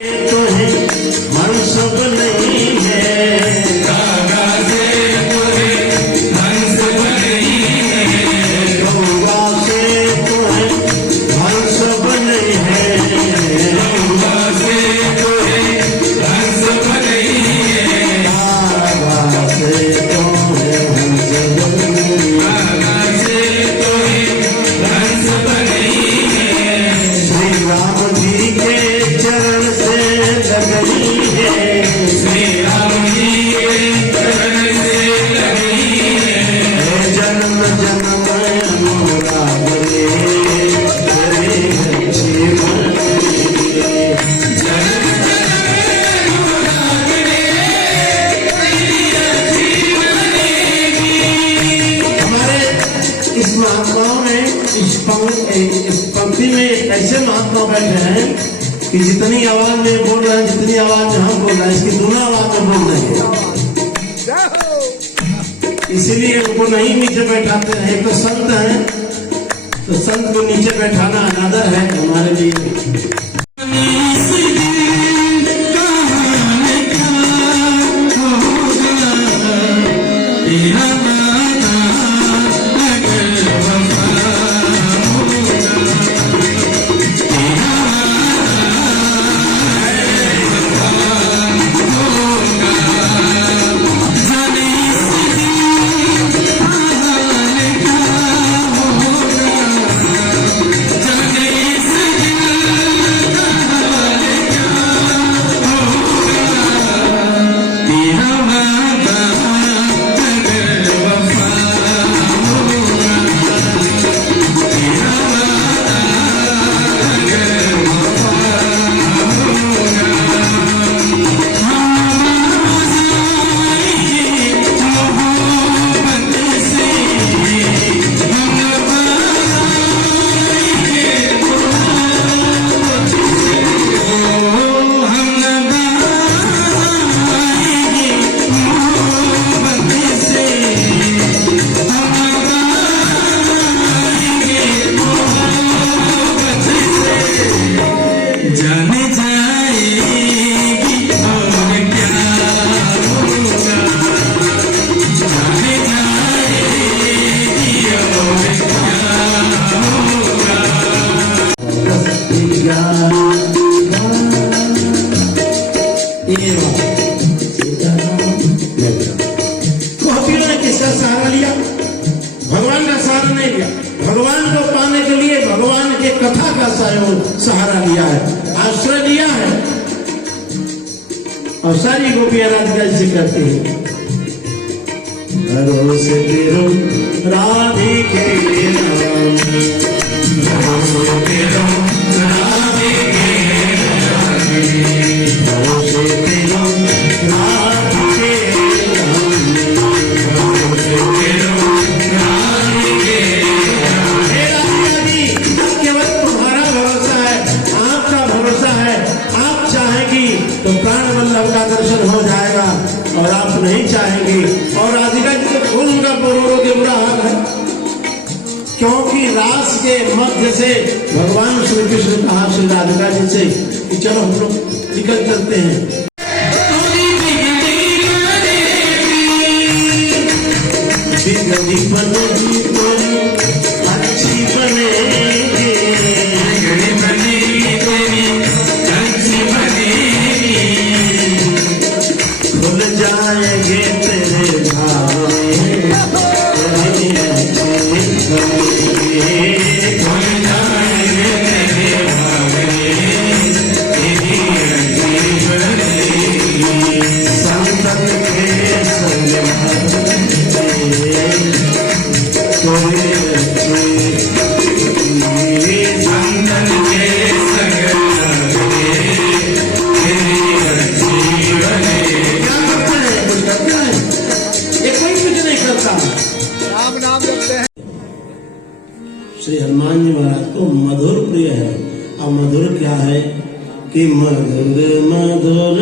तो है मन सब नहीं है गागा से तो है मन सब नहीं है गंगा से तो है मन सब नहीं है गंगा से तो है मन सब नहीं है गागा से तो है मन सब नहीं है गागा से तो है मन सब नहीं है श्री राम जी के चरण से लगनी है श्री राम जी के चरण से लगनी है जन्म जन्म अनुराग रे तेरे जीवन हमारे इस महात्माओं ने इस पंक्ति में ऐसे महात्मा बैठे हैं कि जितनी आवाज में बोल रहे हैं, जितनी आवाज में हम बोल रहे हैं, इसकी दूना आवाज में बोल रहे हैं। इसीलिए उनको नहीं नीचे बैठाते हैं। एक तो संत हैं, तो संत को नीचे बैठाना अनादर है हमारे लिए। किसका सहारा लिया? भगवान का सहारा नहीं लिया। भगवान को पाने के लिए भगवान के कथा का सहारा लिया है, आश्रय लिया है। और सारी गोपियां राधिका जी से करती है भरोसे तेरो राधिके तो प्राण वल्लभ का दर्शन हो जाएगा और आप नहीं चाहेंगे। और राधिका जी तो खुद उनका रो के बुरा हाल है, क्योंकि रास के मध्य से भगवान श्री कृष्ण कहा श्री राधिका जी से कि चलो हम लोग निकल चलते हैं। अच्छी बनेगी खुल जाएंगे तेरे भावे संतन के श्री हनुमान जी महाराज को मधुर प्रिय है। और मधुर क्या है कि मधुर मधुर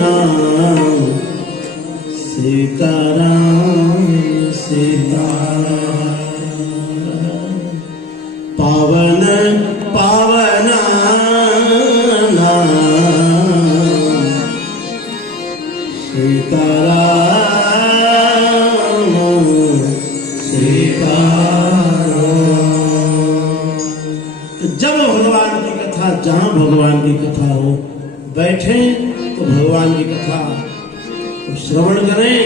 नाम सीताराम सीताराम पावन पावना जहाँ भगवान की कथा हो, बैठे तो भगवान की कथा श्रवण करें,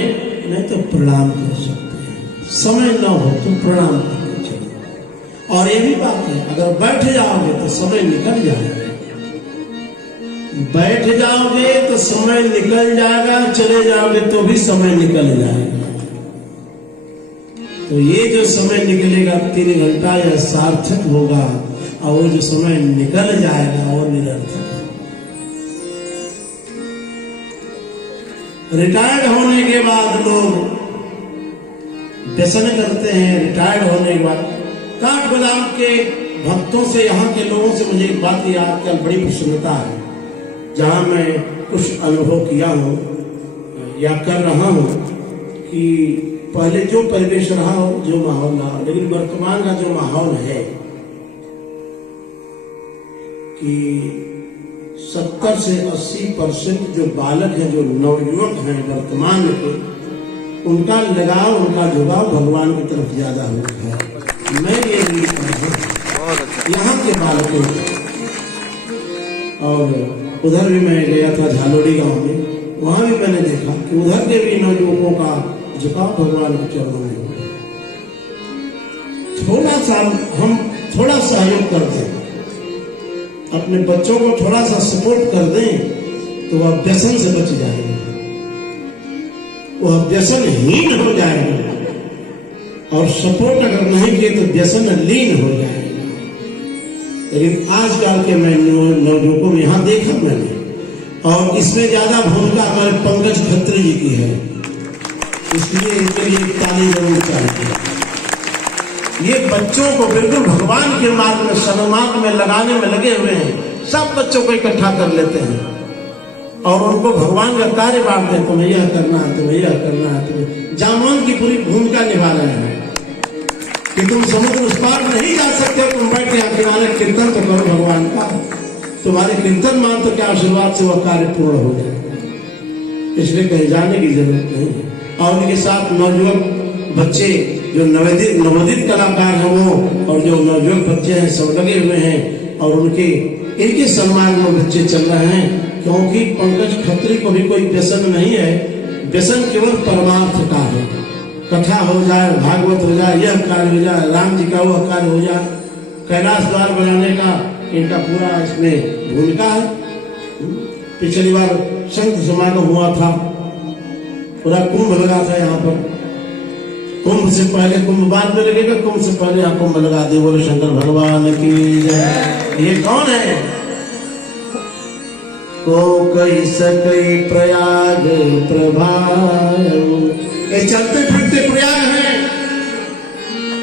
नहीं तो प्रणाम कर सकते हैं। समय न हो तो प्रणाम करना चाहिए। और ये भी बात है, अगर बैठ जाओगे तो समय निकल जाएगा, बैठ जाओगे तो समय निकल जाएगा, चले जाओगे तो भी समय निकल जाएगा। तो ये जो समय निकलेगा 3 घंटा यह सार्थक होगा, और वो जो समय निकल जाएगा वो निरर्थक। रिटायर्ड होने के बाद लोग व्यसन करते हैं। रिटायर्ड होने के बाद काठगोदाम के भक्तों से, यहाँ के लोगों से मुझे एक बात याद कर बड़ी प्रसन्नता है, जहाँ मैं कुछ अनुभव किया हूँ या कर रहा हूँ कि पहले जो परिवेश रहा हो, जो माहौल रहा, लेकिन वर्तमान का जो माहौल है कि 70 से 80% जो बालक हैं, जो नवयुवक हैं वर्तमान के, उनका लगाव, उनका झुकाव भगवान की तरफ ज्यादा होता है। मैं ये नहीं कहूँ यहाँ के बालकों को। और उधर भी मैं गया था झालोड़ी गांव में, वहां भी मैंने देखा कि उधर के भी नवयुवकों का झुकाव भगवान के चरणों में। हम थोड़ा सहयोग कर दें, अपने बच्चों को थोड़ा सा सपोर्ट कर दें तो वह व्यसन से बच जाएंगे, वह व्यसनहीन हो जाएगा। और सपोर्ट अगर नहीं किए तो व्यसन लीन हो जाएगा। लेकिन आजकल के मैं नवयुवकों में यहाँ देखा मैंने, और इसमें ज्यादा भूमिका हमारे पंकज खत्री जी की है, इसलिए इनके लिए ताली जरूर चाहिए। ये बच्चों को बिल्कुल भगवान के मार्ग में, सन्मार्ग में लगाने में लगे हुए हैं। सब बच्चों को इकट्ठा कर लेते हैं और उनको भगवान का कार्य बांटते हैं। तुम्हें यह करना है, तुम्हें यह करना है, तुम्हें जामवन की पूरी भूमिका निभा रहे हैं कि तुम समुद्र उस पार नहीं जा सकते, तुम बैठ के किनारे कीर्तन तो करो भगवान का, तुम्हारे कीर्तन मान तो क्या आशीर्वाद से वह कार्य पूर्ण हो जाएगा। इसलिए कहीं जाने की जरूरत नहीं है। और उनके साथ नवयुवक बच्चे जो नवोदित कलाकार हैं वो, और जो नवयुवक बच्चे हैं सब लगे हुए हैं, और इनके सम्मान में बच्चे चल रहे हैं। क्योंकि पंकज खत्री को भी कोई व्यसन नहीं है, व्यसन केवल परमार्थ का है। कथा हो जाए, भागवत हो जाए, यह कार्य हो जाए, राम जी का वह कार्य हो जाए, कैलाश द्वार बनाने का इनका पूरा इसमें भूमिका है। पिछली बार संत समागम हुआ था, पूरा कुंभ लगा था यहाँ पर। कुंभ से पहले कुंभ बाद में लगेगा, कुंभ से पहले यहाँ कुंभ लगा दे। बोले शंकर भगवान की जय। ये कौन है? को कई सकई प्रयाग प्रभाव, ये चलते फिरते प्रयाग है।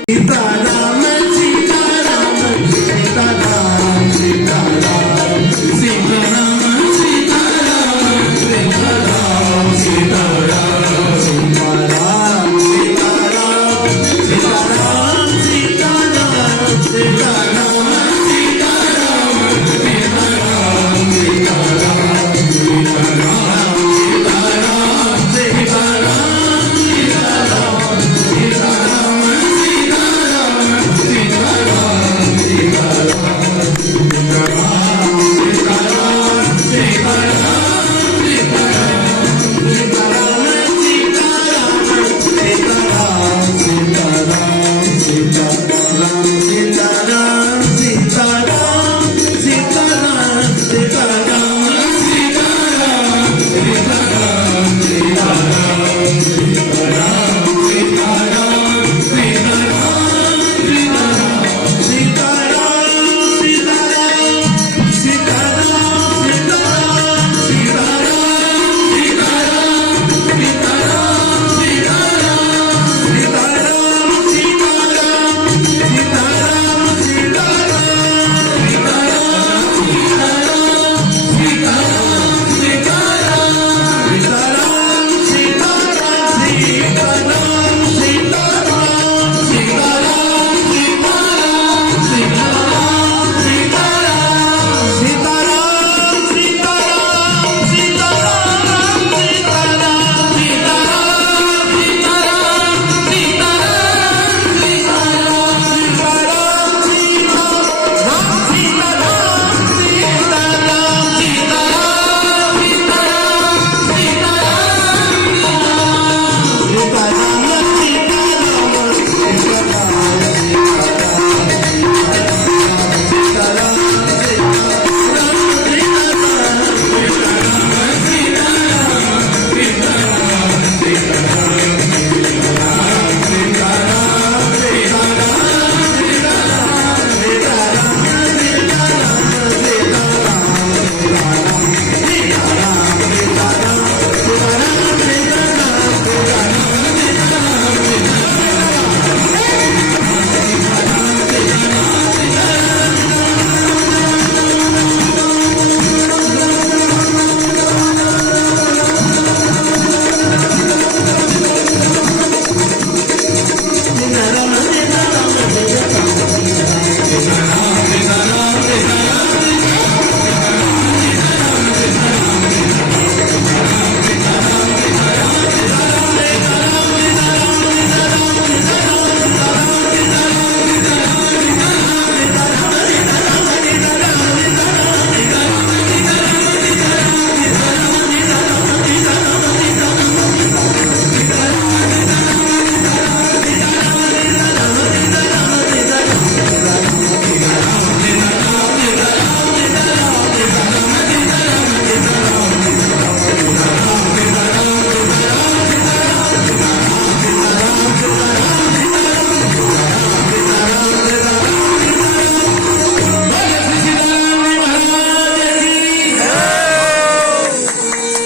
सीताराम सीताराम सीताराम सीताराम सीताराम सीताराम सीताराम सीताराम सीताराम सीताराम सीताराम सीताराम सीताराम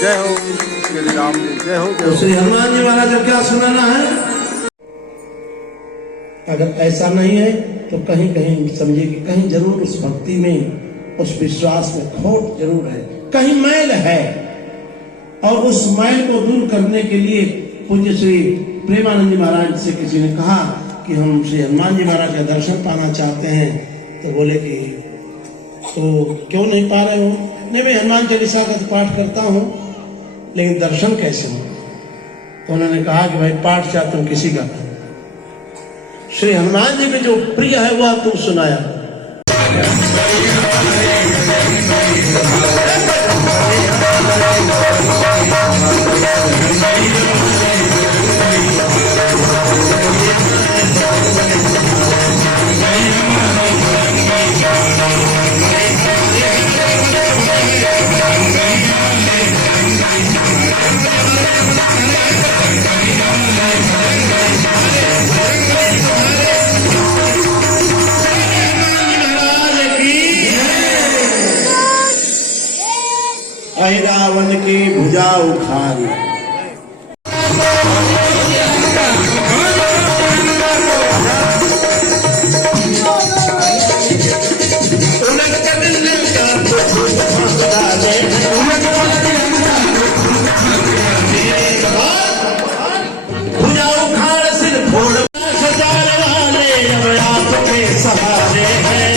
जय हो श्री राम जी, जय हो तो श्री हनुमान जी महाराज को क्या सुनाना है? अगर ऐसा नहीं है तो कहीं कहीं समझिए कि कहीं जरूर उस भक्ति में, उस विश्वास में खोट जरूर है, कहीं मैल है। और उस मैल को दूर करने के लिए पूज्य श्री प्रेमानंद जी महाराज से किसी ने कहा कि हम श्री हनुमान जी महाराज का दर्शन पाना चाहते हैं। तो बोले कि तो क्यों नहीं पा रहे हो? नहीं, मैं हनुमान चालीसा का पाठ करता हूँ, लेकिन दर्शन कैसे हो? तो उन्होंने कहा कि भाई पाठ चाहे तुम किसी का करो, श्री हनुमान जी में जो प्रिय है वह तुम सुनाया। रावण की भुजा उखाड़ी, भुजा उखाड़ सिर फोड़, सजाने वाले अब आपके सहारे हैं।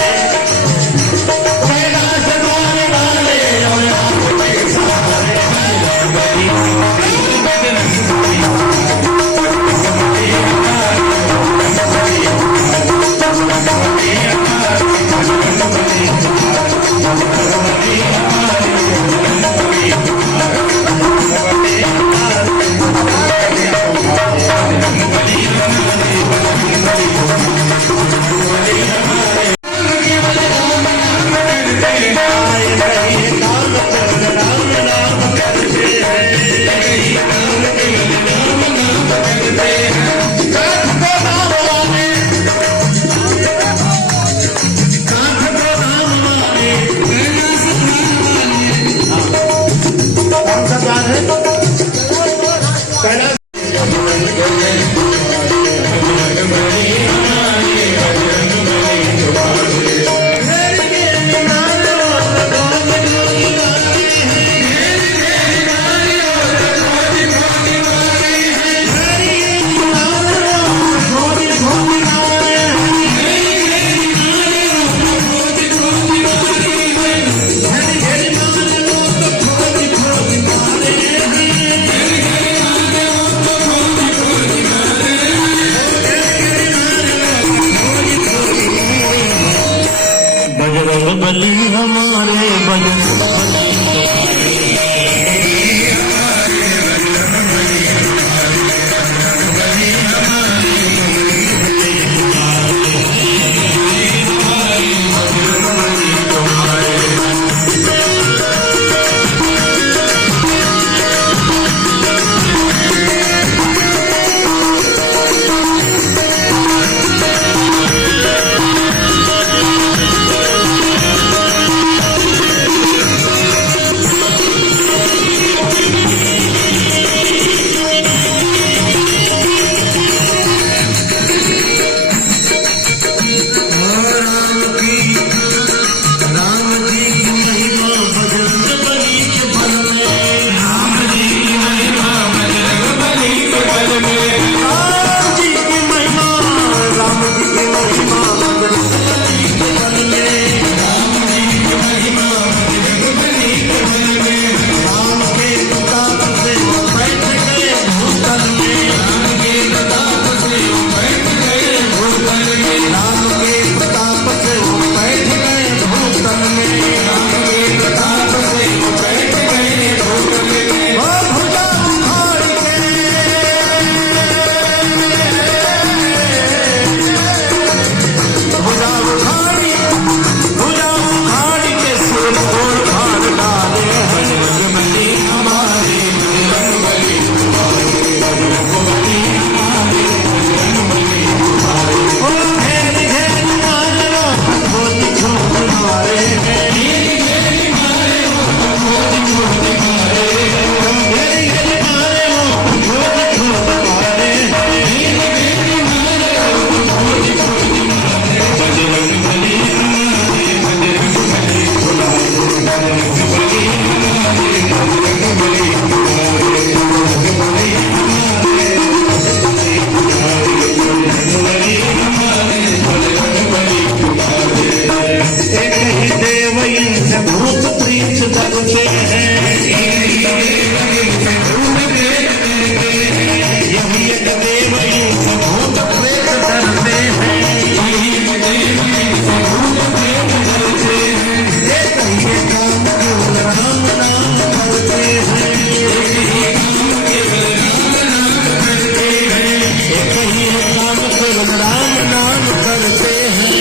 करते हैं, यही एक देव यूं भूत प्रेत डरते हैं, एक ही काम केवल राम नाम करते हैं, एक ही काम केवल राम नाम करते हैं।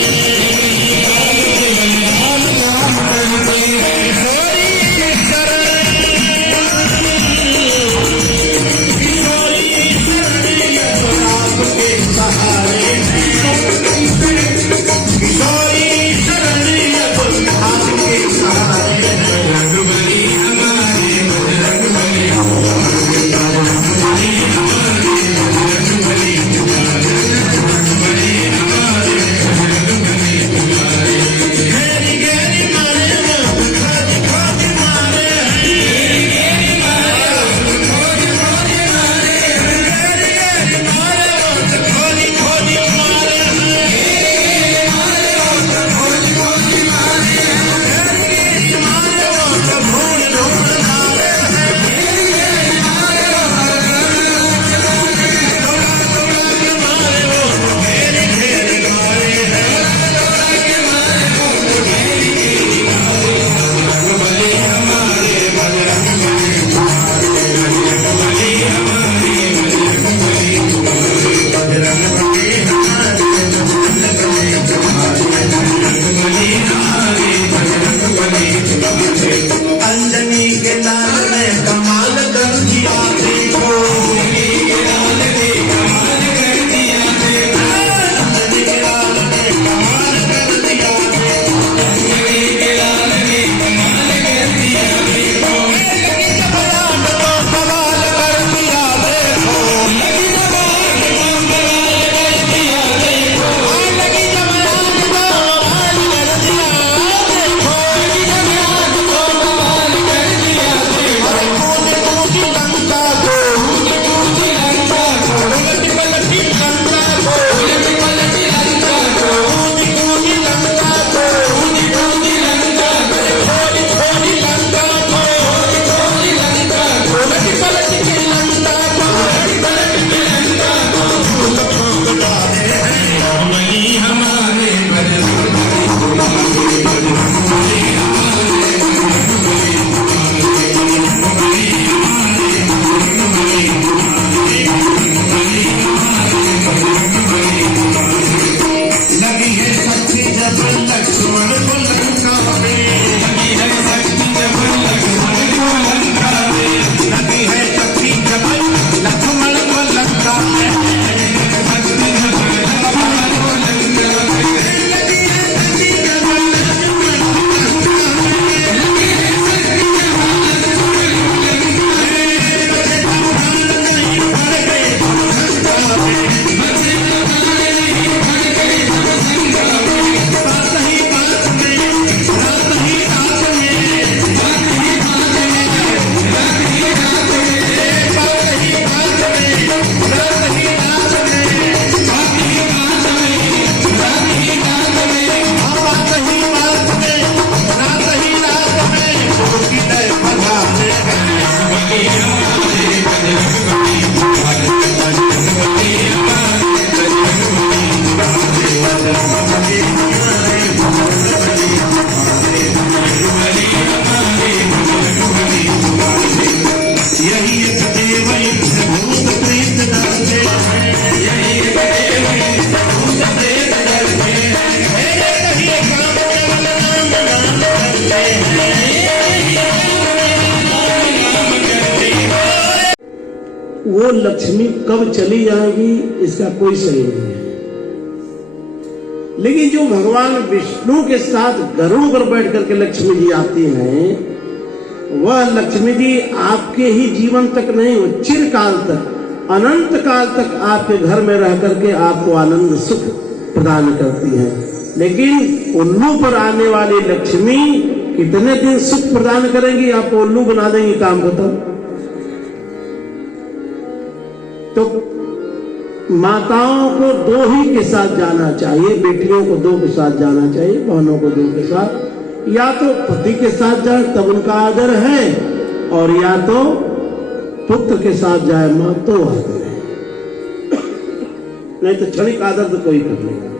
वो लक्ष्मी कब चली जाएगी इसका कोई सही नहीं है। लेकिन जो भगवान विष्णु के साथ गरुड़ पर बैठ करके लक्ष्मी जी आती हैं, वह लक्ष्मी जी आपके ही जीवन तक नहीं, वो चिरकाल तक, अनंत काल तक आपके घर में रह करके आपको आनंद सुख प्रदान करती हैं। लेकिन उल्लू पर आने वाली लक्ष्मी कितने दिन सुख प्रदान करेंगी? आपको उल्लू बना देंगी, काम बताओ। तो माताओं को दो ही के साथ जाना चाहिए, बेटियों को दो के साथ जाना चाहिए, बहनों को दो के साथ। या तो पति के साथ जाए तब उनका आदर है, और या तो पुत्र के साथ जाए मां तो आदर है, नहीं तो क्षणिक आदर तो कोई कर लेगा।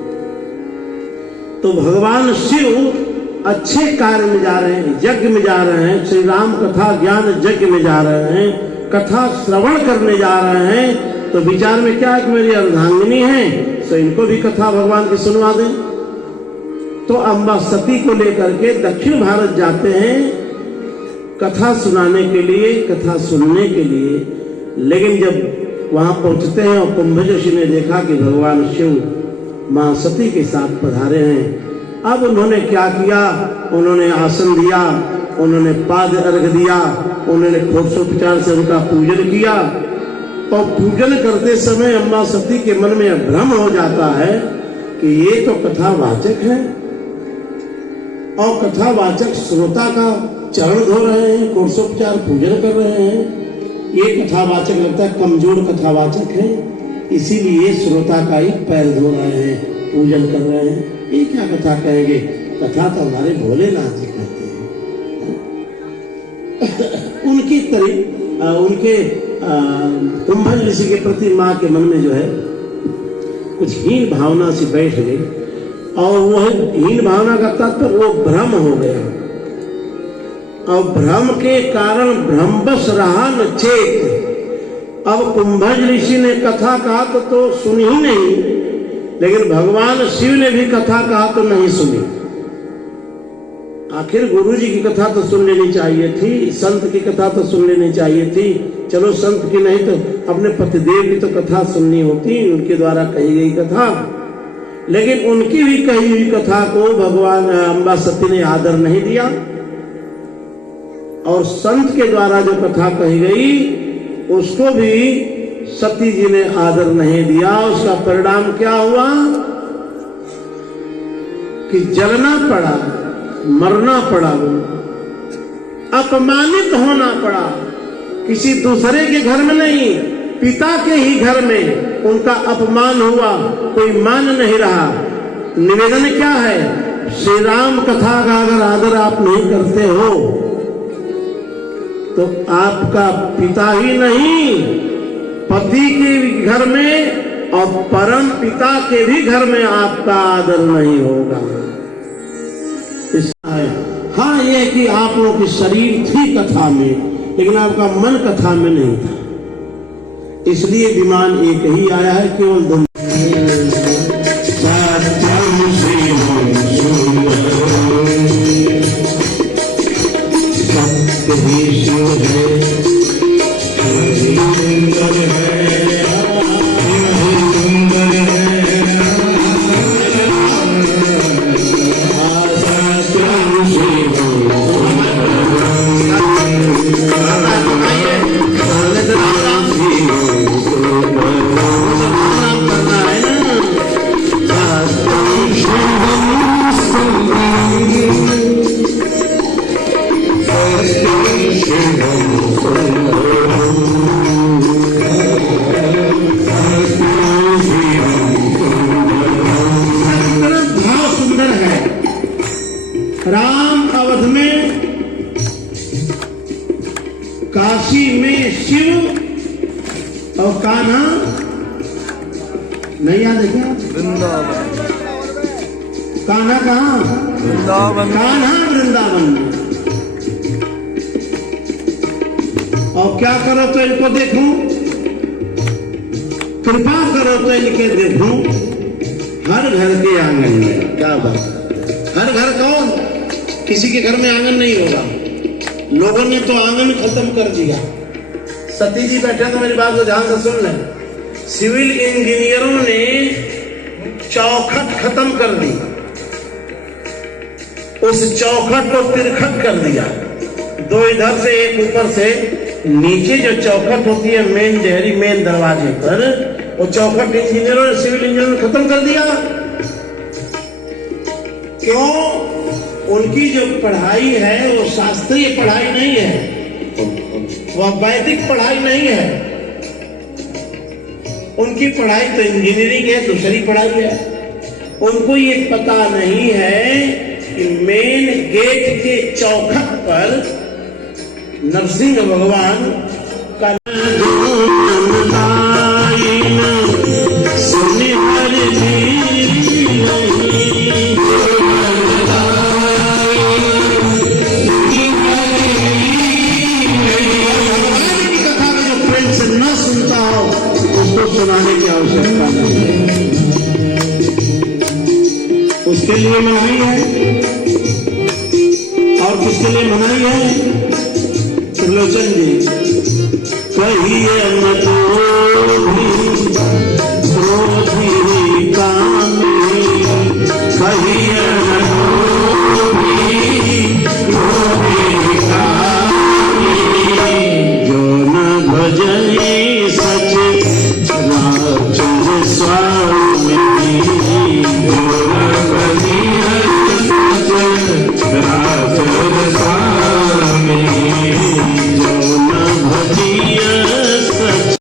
तो भगवान शिव अच्छे कार्य में जा रहे हैं, यज्ञ में जा रहे हैं, श्री राम कथा ज्ञान यज्ञ में जा रहे हैं, कथा श्रवण करने जा रहे हैं। तो विचार में क्या है कि मेरी अर्धांगिनी है तो इनको भी कथा भगवान की सुनवा दें। तो अम्बा सती को लेकर के दक्षिण भारत जाते हैं कथा सुनाने के लिए, कथा सुनने के लिए। लेकिन जब वहां पहुंचते हैं और कुंभज ऋषि ने देखा कि भगवान शिव मां सती के साथ पधारे हैं, अब उन्होंने क्या किया, उन्होंने आसन दिया, उन्होंने पाद अर्घ दिया, उन्होंने षोडशोपचार से उनका पूजन किया। और पूजन करते समय अम्बा सती के मन में भ्रम हो जाता है कि ये तो कथावाचक है और कथावाचक श्रोता का चरण धो रहे हैं, षोडशोपचार पूजन कर रहे हैं। ये कथावाचक लगता है कमजोर कथावाचक है, इसीलिए श्रोता का ही पैर धो रहे हैं, पूजन कर रहे हैं। ये क्या कथा कहेंगे, कथा तो हमारे भोलेनाथ जी कहते हैं। उनके कुंभज ऋषि के प्रति मां के मन में जो है कुछ हीन भावना सी बैठ गई, और वह हीन भावना का तात्पर्य वो भ्रम हो गया, और भ्रम के कारण भ्रमवश रहा न चेत। अब कुंभज ऋषि ने कथा कहा तो सुनी ही नहीं, लेकिन भगवान शिव ने भी कथा कहा तो नहीं सुनी। आखिर गुरु जी की कथा तो सुन लेनी चाहिए थी, संत की कथा तो सुन लेनी चाहिए थी। चलो संत की नहीं तो अपने पतिदेव की तो कथा सुननी होती, उनके द्वारा कही गई कथा। लेकिन उनकी भी कही हुई कथा को भगवान अम्बा सती ने आदर नहीं दिया, और संत के द्वारा जो कथा कही गई उसको भी सती जी ने आदर नहीं दिया। उसका परिणाम क्या हुआ कि जलना पड़ा, मरना पड़ा, अपमानित होना पड़ा। किसी दूसरे के घर में नहीं, पिता के ही घर में उनका अपमान हुआ, कोई मान नहीं रहा। निवेदन क्या है, श्री राम कथा का अगर आदर आप नहीं करते हो तो आपका पिता ही नहीं, पति के घर में और परम पिता के भी घर में आपका आदर नहीं होगा। हाँ, ये कि आप लोगों की शरीर थी कथा में, लेकिन आपका मन कथा में नहीं था, इसलिए विमान एक ही आया है, केवल दो। राम अवध में, काशी में शिव और कान्हा नहीं याद है क्या? वृंदावन। कान्हा कहाँ? वृंदावन। कान्हा वृंदावन में। और क्या करो तो इनको देखूं, कृपा करो तो इनके देखूं, हर घर के आंगन में। क्या बात, हर घर कौन? किसी के घर में आंगन नहीं होगा, लोगों ने तो आंगन खत्म कर दिया। सती जी बैठे तो मेरी बात को ध्यान से सुन लें। सिविल इंजीनियरों ने चौखट खत्म कर दी, उस चौखट को तिरखट कर दिया। दो इधर से एक ऊपर से, नीचे जो चौखट होती है मेन दरवाजे पर, वो चौखट इंजीनियरों ने, सिविल इंजीनियरों ने खत्म कर दिया। क्यों? उनकी जो पढ़ाई है वो शास्त्रीय पढ़ाई नहीं है, वह वैदिक पढ़ाई नहीं है। उनकी पढ़ाई तो इंजीनियरिंग है, दूसरी पढ़ाई है। उनको ये पता नहीं है कि मेन गेट के चौखट पर नरसिंह भगवान का सुनाने की आवश्यकता नहीं है, उसके लिए मनाई है। और किसके लिए मनाई है? त्रिलोचन जी कहिए न तो